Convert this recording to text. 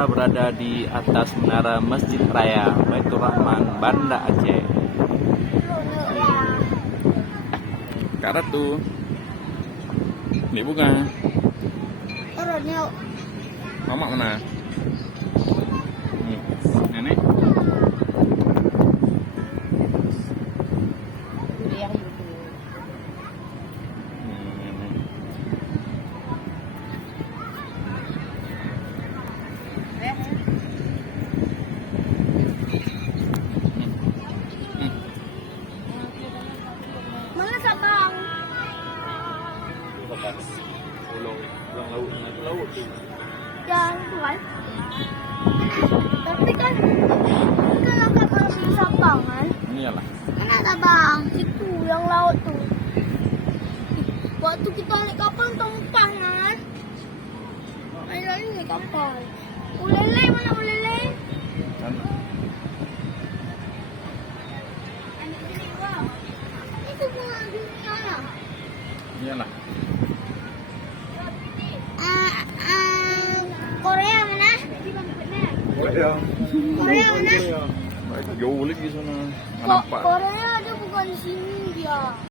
Kita berada di atas menara Masjid Raya Baitur Rahman, Banda Aceh. Karat tuh. Ini bukan. Mama mana? Nenek. Mana Sabang? Pulau lautnya itu laut tuh. Yang itu kan. Tapi kan agak kalau di Sabang kan. Iyalah. Kan ada bang, itu yang laut tuh. Waktu kita naik kapal tumpah kan. Main lagi naik kapal. Ulele mana ulele? Sana. Itu bunga dunia lah. Iyalah. Korea mana? Korea. Korea mana? Jauh lagi sana. Mana Pak? Korea ada bukan di sini dia.